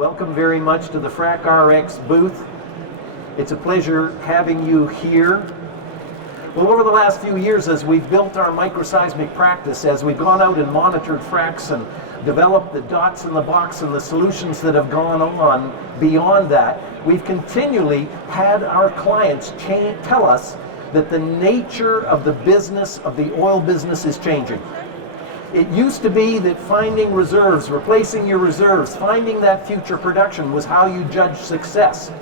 Welcome very much to the FracRx booth. It's a pleasure having you here. Well, over the last few years, as we've built our microseismic practice, as we've gone out and monitored fracs and developed the dots in the box and the solutions that have gone on beyond that, we've continually had our clients tell us that the nature of the business, of the oil business, is changing. It used to be that finding reserves, replacing your reserves, finding that future production was how you judge success.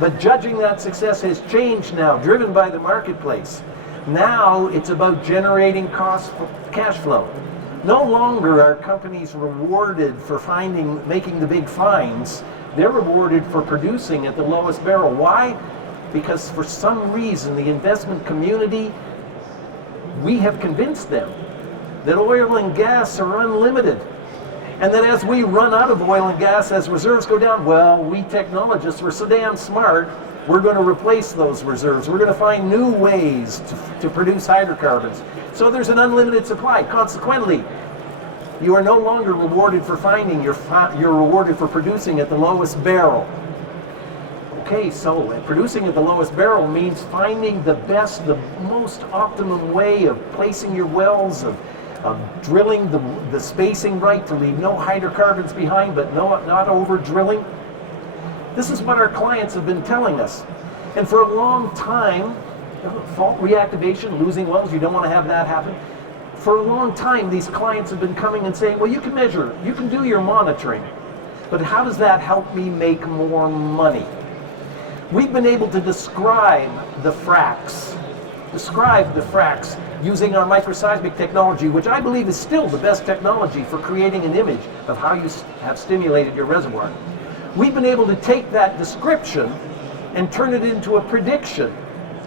But judging that success has changed now, driven by the marketplace. Now it's about generating cash flow. No longer are companies rewarded for making the big finds. They're rewarded for producing at the lowest barrel. Why? Because for some reason the investment community, we have convinced them that oil and gas are unlimited. And that as we run out of oil and gas, as reserves go down, well, we technologists, we're so damn smart, we're going to replace those reserves. We're going to find new ways to produce hydrocarbons. So there's an unlimited supply. Consequently, you are no longer rewarded for finding, you're rewarded for producing at the lowest barrel. Okay, so producing at the lowest barrel means finding the best, the most optimum way of placing your wells, of drilling the spacing right to leave no hydrocarbons behind, but not over drilling. This is what our clients have been telling us. And for a long time, fault reactivation, losing wells, you don't want to have that happen. For a long time, these clients have been coming and saying, well, you can measure, you can do your monitoring, but how does that help me make more money? We've been able to describe the fracs using our microseismic technology, which I believe is still the best technology for creating an image of how you have stimulated your reservoir. We've been able to take that description and turn it into a prediction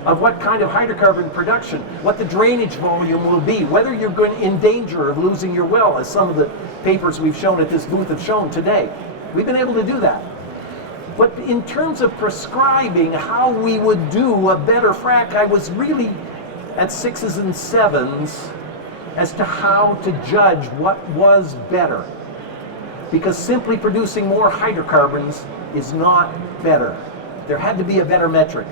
of what kind of hydrocarbon production, what the drainage volume will be, whether you're in danger of losing your well, as some of the papers we've shown at this booth have shown today. We've been able to do that. But in terms of prescribing how we would do a better frac, I was really at 6s and 7s as to how to judge what was better. Because simply producing more hydrocarbons is not better. There had to be a better metric.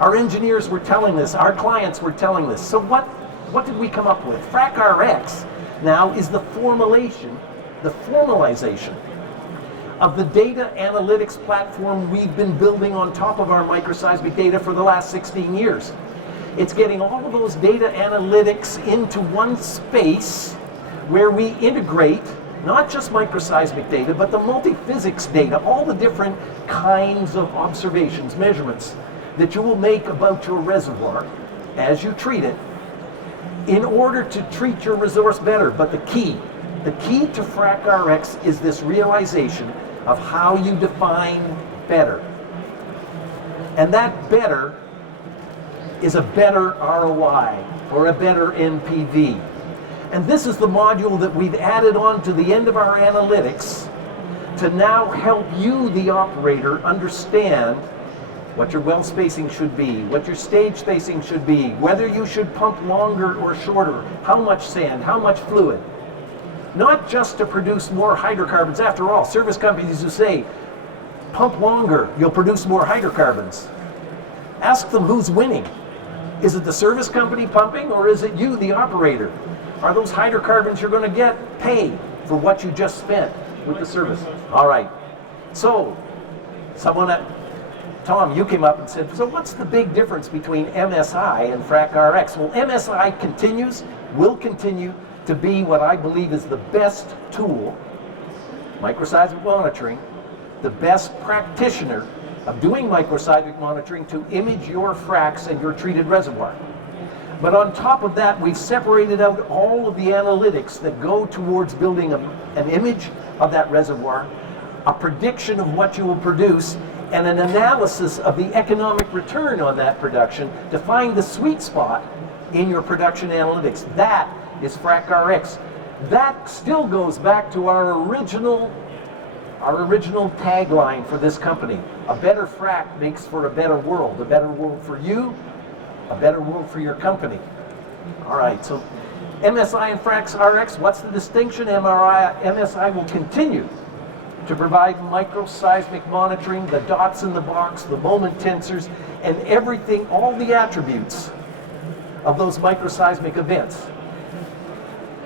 Our engineers were telling this, our clients were telling this. So what did we come up with? FracRx now is the formalization of the data analytics platform we've been building on top of our microseismic data for the last 16 years. It's getting all of those data analytics into one space where we integrate not just microseismic data, but the multi-physics data, all the different kinds of observations, measurements that you will make about your reservoir as you treat it in order to treat your resource better. But the key to FracRx is this realization of how you define better. And that better is a better ROI or a better NPV. And this is the module that we've added on to the end of our analytics to now help you, the operator, understand what your well spacing should be, what your stage spacing should be, whether you should pump longer or shorter, how much sand, how much fluid. Not just to produce more hydrocarbons. After all, service companies who say, pump longer, you'll produce more hydrocarbons. Ask them who's winning. Is it the service company pumping, or is it you, the operator? Are those hydrocarbons you're going to get paid for what you just spent with the service? All right. So, Tom, you came up and said, so what's the big difference between MSI and FracRx? Well, MSI will continue to be what I believe is the best tool, microseismic monitoring, the best practitioner of doing microseismic monitoring to image your fracs and your treated reservoir. But on top of that, we've separated out all of the analytics that go towards building an image of that reservoir, a prediction of what you will produce, and an analysis of the economic return on that production to find the sweet spot in your production analytics. That is FracRx. That still goes back to our original tagline for this company. A better frac makes for a better world for you, a better world for your company. All right, so MSI and FracRx, what's the distinction? MSI will continue to provide microseismic monitoring, the dots in the box, the moment tensors, and everything, all the attributes of those microseismic events.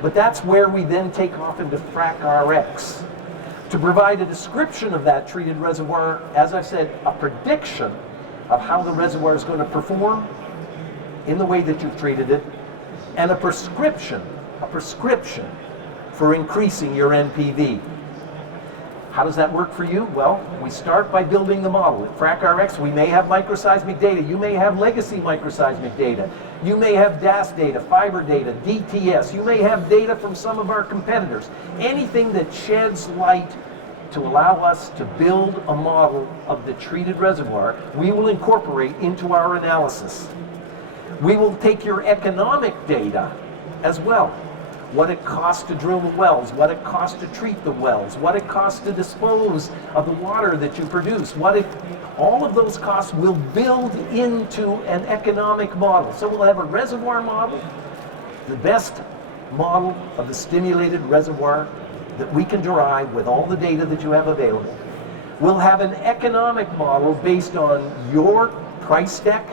But that's where we then take off into FracRx to provide a description of that treated reservoir, as I said, a prediction of how the reservoir is going to perform in the way that you've treated it, and a prescription for increasing your NPV. How does that work for you? Well, we start by building the model. At FracRx, we may have microseismic data. You may have legacy microseismic data. You may have DAS data, fiber data, DTS. You may have data from some of our competitors. Anything that sheds light to allow us to build a model of the treated reservoir, we will incorporate into our analysis. We will take your economic data as well. What it costs to drill the wells, what it costs to treat the wells, what it costs to dispose of the water that you produce, all of those costs will build into an economic model. So we'll have a reservoir model, the best model of the stimulated reservoir that we can derive with all the data that you have available. We'll have an economic model based on your price deck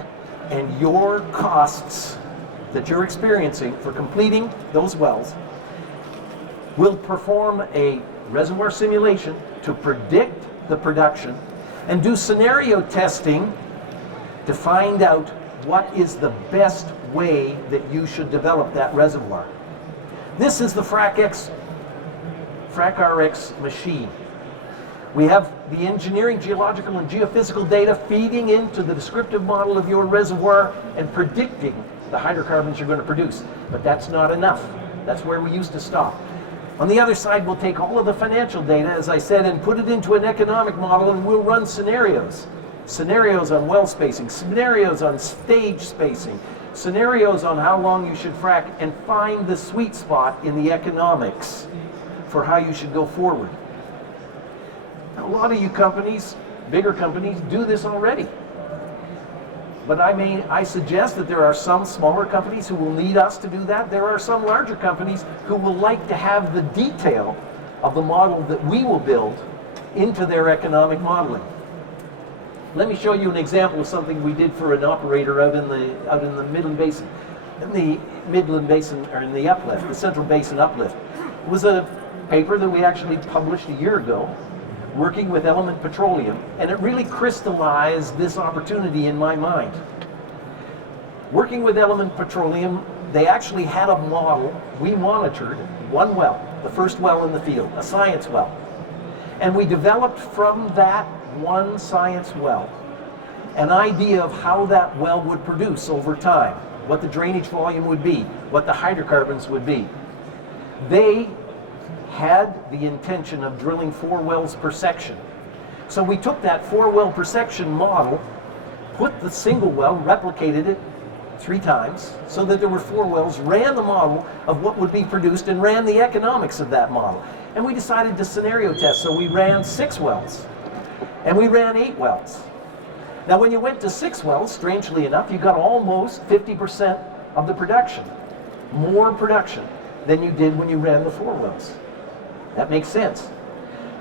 and your costs that you're experiencing for completing those wells. We'll perform a reservoir simulation to predict the production and do scenario testing to find out what is the best way that you should develop that reservoir. This is the FracRx machine. We have the engineering, geological, and geophysical data feeding into the descriptive model of your reservoir and predicting the hydrocarbons you're going to produce. But that's not enough. That's where we used to stop. On the other side, we'll take all of the financial data, as I said, and put it into an economic model, and we'll run scenarios. Scenarios on well spacing, scenarios on stage spacing, scenarios on how long you should frack, and find the sweet spot in the economics for how you should go forward. Now, a lot of you companies, bigger companies, do this already. But I suggest that there are some smaller companies who will need us to do that. There are some larger companies who will like to have the detail of the model that we will build into their economic modeling. Let me show you an example of something we did for an operator out in the Midland Basin. In the Midland Basin, or in the uplift, the Central Basin uplift. It was a paper that we actually published a year ago, working with Element Petroleum, and it really crystallized this opportunity in my mind. Working with Element Petroleum, they actually had a model. We monitored one well, the first well in the field, a science well. And we developed from that one science well an idea of how that well would produce over time, what the drainage volume would be, what the hydrocarbons would be. They had the intention of drilling 4 wells per section. So we took that 4 well per section model, put the single well, replicated it 3 times so that there were 4 wells, ran the model of what would be produced, and ran the economics of that model. And we decided to scenario test, so we ran 6 wells. And we ran 8 wells. Now when you went to 6 wells, strangely enough, you got almost 50% of the production. More production than you did when you ran the 4 wells. That makes sense.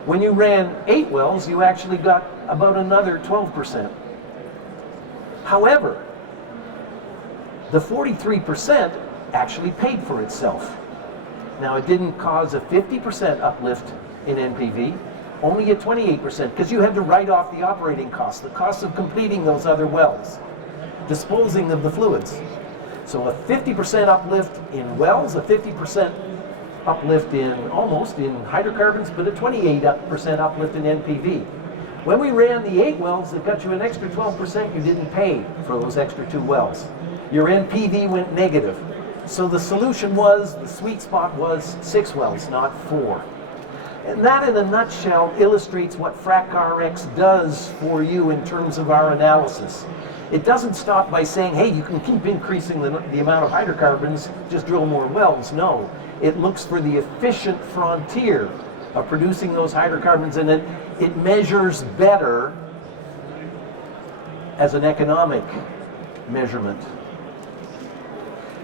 When you ran 8 wells, you actually got about another 12%. However, the 43% actually paid for itself. Now, it didn't cause a 50% uplift in NPV, only a 28%, because you had to write off the operating costs, the cost of completing those other wells, disposing of the fluids. So a 50% uplift in wells, a 50% uplift in hydrocarbons, but a 28% uplift in NPV. When we ran the 8 wells that got you an extra 12%, you didn't pay for those extra 2 wells. Your NPV went negative. So the solution was, the sweet spot was 6 wells, not 4. And that in a nutshell illustrates what FracRx does for you in terms of our analysis. It doesn't stop by saying, hey, you can keep increasing the amount of hydrocarbons, just drill more wells. No. It looks for the efficient frontier of producing those hydrocarbons, and it measures better as an economic measurement.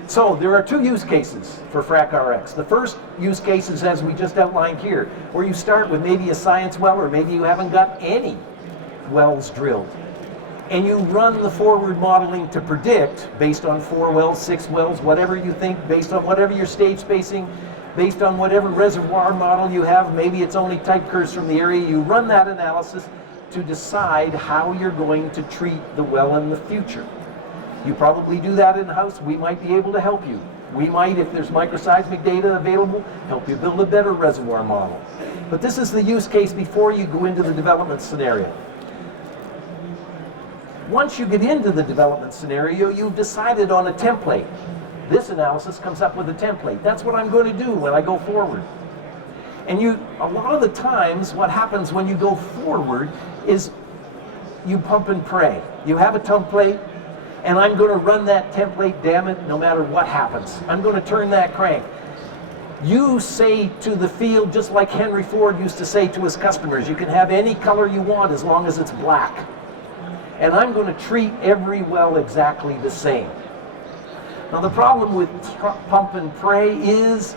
So there are two use cases for FracRx. The first use case is as we just outlined here, where you start with maybe a science well, or maybe you haven't got any wells drilled. And you run the forward modeling to predict, based on 4 wells, 6 wells, whatever you think, based on whatever your stage spacing, based on whatever reservoir model you have, maybe it's only type curves from the area, you run that analysis to decide how you're going to treat the well in the future. You probably do that in-house. We might be able to help you. We might, if there's microseismic data available, help you build a better reservoir model. But this is the use case before you go into the development scenario. Once you get into the development scenario, you've decided on a template. This analysis comes up with a template. That's what I'm going to do when I go forward. And a lot of the times, what happens when you go forward is you pump and pray. You have a template, and I'm going to run that template, damn it, no matter what happens. I'm going to turn that crank. You say to the field, just like Henry Ford used to say to his customers, you can have any color you want as long as it's black. And I'm going to treat every well exactly the same. Now the problem with pump and pray is,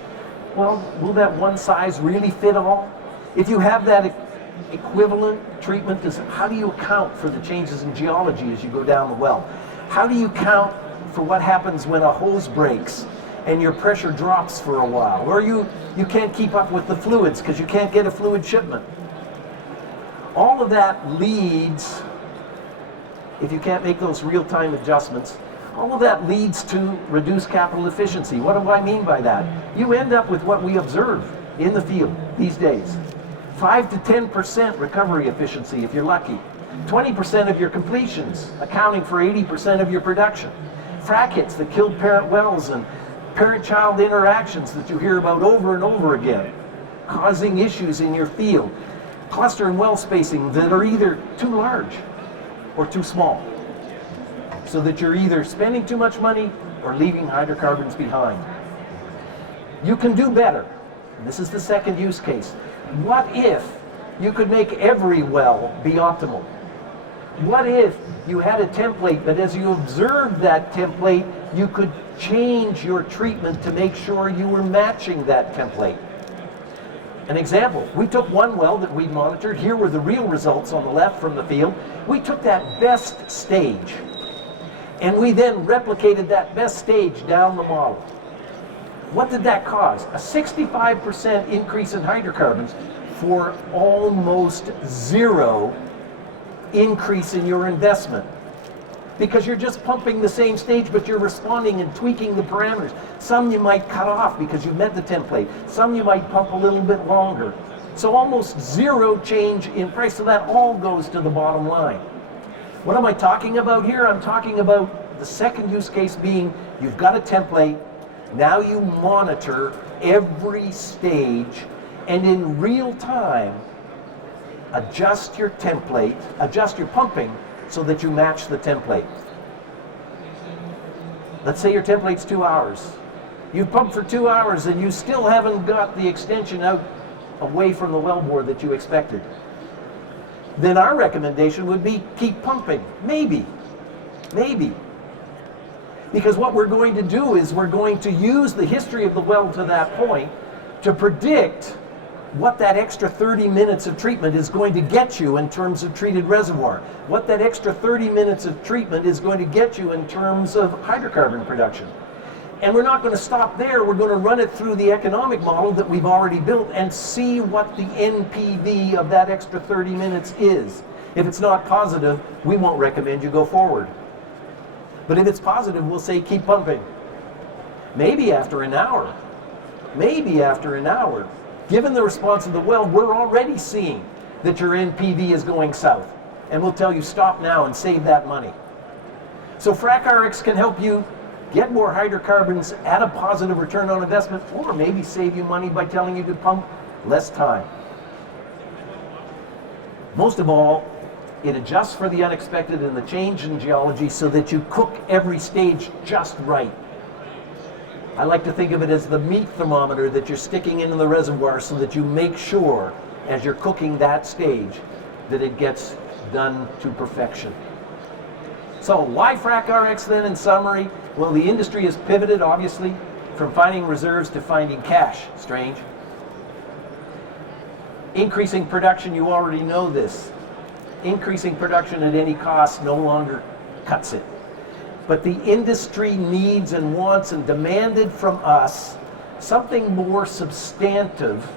well, will that one size really fit all? If you have that equivalent treatment, how do you account for the changes in geology as you go down the well? How do you account for what happens when a hose breaks and your pressure drops for a while? Or you can't keep up with the fluids because you can't get a fluid shipment. All of that leads, if you can't make those real-time adjustments, all of that leads to reduced capital efficiency. What do I mean by that? You end up with what we observe in the field these days. 5 to 10% recovery efficiency if you're lucky. 20% of your completions, accounting for 80% of your production. Frac hits that killed parent wells and parent-child interactions that you hear about over and over again, causing issues in your field. Cluster and well spacing that are either too large or too small, so that you're either spending too much money or leaving hydrocarbons behind. You can do better. This is the second use case. What if you could make every well be optimal? What if you had a template, but as you observed that template, you could change your treatment to make sure you were matching that template? An example, we took one well that we monitored. Here were the real results on the left from the field. We took that best stage, and we then replicated that best stage down the model. What did that cause? A 65% increase in hydrocarbons for almost zero increase in your investment. Because you're just pumping the same stage, but you're responding and tweaking the parameters. Some you might cut off because you met the template. Some you might pump a little bit longer. So almost zero change in price. So that all goes to the bottom line. What am I talking about here? I'm talking about the second use case being you've got a template. Now you monitor every stage and in real time adjust your template, adjust your pumping so that you match the template. Let's say your template's 2 hours. You've pumped for 2 hours and you still haven't got the extension out away from the wellbore that you expected. Then our recommendation would be keep pumping. Maybe. Because what we're going to do is we're going to use the history of the well to that point to predict what that extra 30 minutes of treatment is going to get you in terms of treated reservoir. What that extra 30 minutes of treatment is going to get you in terms of hydrocarbon production. And we're not going to stop there. We're going to run it through the economic model that we've already built and see what the NPV of that extra 30 minutes is. If it's not positive, we won't recommend you go forward. But if it's positive, we'll say keep pumping. Maybe after an hour. Given the response of the well, we're already seeing that your NPV is going south. And we'll tell you stop now and save that money. So FracRx can help you get more hydrocarbons at a positive return on investment, or maybe save you money by telling you to pump less time. Most of all, it adjusts for the unexpected and the change in geology so that you cook every stage just right. I like to think of it as the meat thermometer that you're sticking into the reservoir so that you make sure, as you're cooking that stage, that it gets done to perfection. So why FracRx then in summary? Well, the industry has pivoted, obviously, from finding reserves to finding cash. Strange. Increasing production, you already know this. Increasing production at any cost no longer cuts it. But the industry needs and wants and demanded from us something more substantive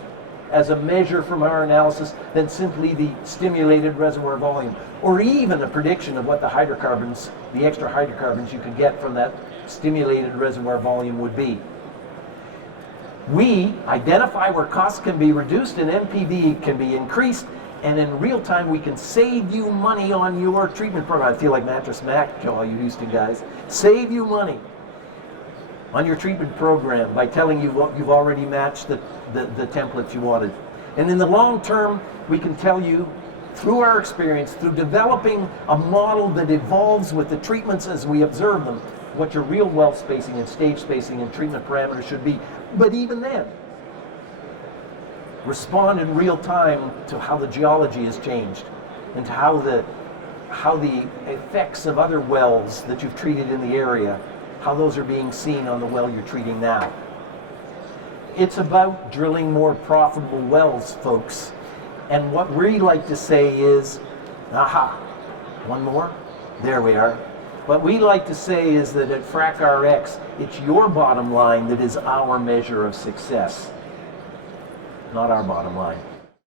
as a measure from our analysis than simply the stimulated reservoir volume, or even a prediction of what the hydrocarbons, the extra hydrocarbons you can get from that stimulated reservoir volume would be. We identify where costs can be reduced and NPV can be increased, and in real time we can save you money on your treatment program. I feel like Mattress Mac to all you Houston guys. Save you money on your treatment program by telling you what you've already matched the template you wanted. And in the long term, we can tell you through our experience, through developing a model that evolves with the treatments as we observe them, what your real well spacing and stage spacing and treatment parameters should be. But even then, respond in real time to how the geology has changed and to how the effects of other wells that you've treated in the area, how those are being seen on the well you're treating now. It's about drilling more profitable wells, folks. And what we like to say is, aha, one more? There we are. What we like to say is that at FracRx, it's your bottom line that is our measure of success, not our bottom line.